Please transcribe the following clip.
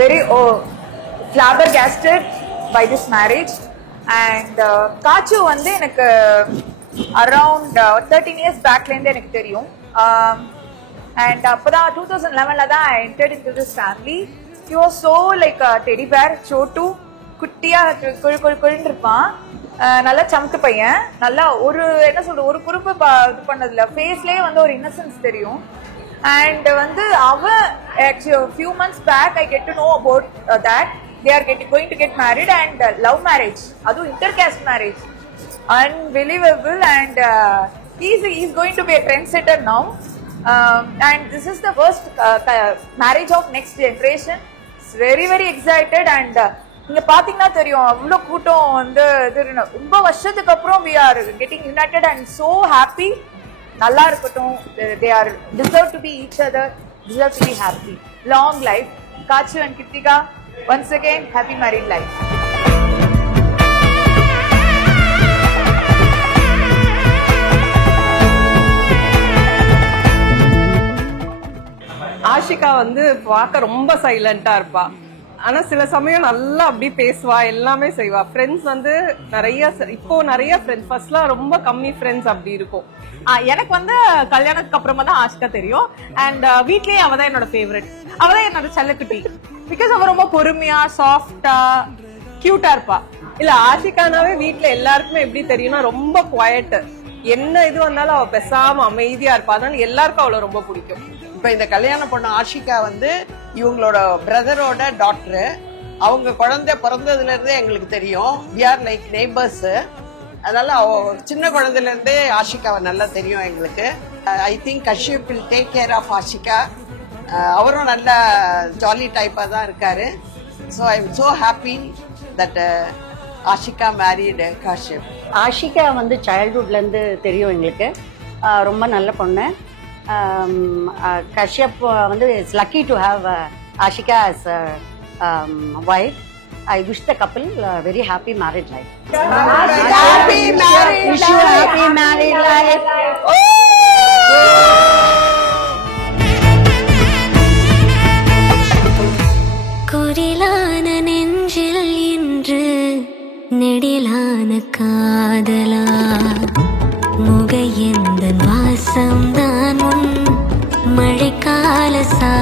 very flabbergasted by this marriage. And Kachu வந்து எனக்கு around 13 years backல இருந்து எனக்கு தெரியும். And அப்பதான் 2011ல தான் I entered into this family. He was so like a teddy bear, chotu, குட்டியா குழுன்னு இருப்பான். நல்லா சமத்து பையன். நல்லா ஒரு என்ன சொல்ற ஒரு குறுப்பு இது பண்ணதுல ஃபேஸ்லயே வந்து ஒரு இன்னசென்ஸ் தெரியும். And வந்து அவன் actually a few months back I get to know about that they are going to get married and love marriage. Adu intercaste marriage. Unbelievable. And he's going to be a trendsetter now. And this is the first marriage of next generation. It's very very excited. And நீங்க பாத்தீங்கன்னா தெரியும் அவ்வளவு கூட்டம் வந்து ரொம்ப வருஷத்துக்கு அப்புறம் we are getting united and so happy. நல்லா இருக்கட்டும். They are deserve to be each other, deserve to be happy. Long life. Kachu and Kritika, once again happy married life. Ashika வந்து பார்க்க ரொம்ப சைலண்டா இருப்பா. ஆனா சில சமயம் நல்லா அப்படி பேசுவா, எல்லாமே செய்வா. ஃப்ரெண்ட்ஸ் வந்து இப்போ நிறைய ஃப்ரெண்ட்ஸ், ஃபர்ஸ்ட்லாம் ரொம்ப கம்மி ஃப்ரெண்ட்ஸ் அப்படி இருக்கும். எனக்கு வந்து கல்யாணத்துக்கு அப்புறமா தான் ஆஷிகா தெரியும். அண்ட் வீட்லயே அவ தான் என்னோட ஃபேவரட். அவ தான் என்னோட செல்லக்குட்டி. பிகாஸ் அவ ரொம்ப பொறுமையா, சாஃப்டா, கியூட்டா இருப்பா. இல்ல ஆஷிகானாவே வீட்ல எல்லாருக்குமே எப்படி தெரியும்னா ரொம்ப குவாய்ட். என்ன இது வந்தாலும் அவ பேசாம அமைதியா இருப்பா. அதனால எல்லாருக்கும் அவளை ரொம்ப பிடிக்கும். இப்ப இந்த கல்யாணம் பண்ண ஆஷிகா வந்து இவங்களோட பிரதரோட டாக்டர். அவங்க குழந்தை பிறந்ததுல இருந்தே எங்களுக்கு தெரியும். we are like neighbors. அதனால சின்ன குழந்தைல இருந்தே ஆஷிகாவை நல்லா தெரியும் எங்களுக்கு. I think Kashyap will take care of Ashika. அவரும் நல்ல ஜாலி டைப்பா தான் இருக்காரு. So I am so happy that Ashika married Kashyap. Ashika வந்து சைல்ட்ஹுட்ல இருந்து தெரியும் எங்களுக்கு. ரொம்ப நல்ல பொண்ணு. கஷ்யப் வந்து it's lucky to have Ashika as wife. I wish the couple very happy married life. Happy married wish you happy married life. குரிலான நெஞ்சில் இன்று நெடிலான காதலா முகையெந்தன் வாசம்தான் உன் மழைக்கால சா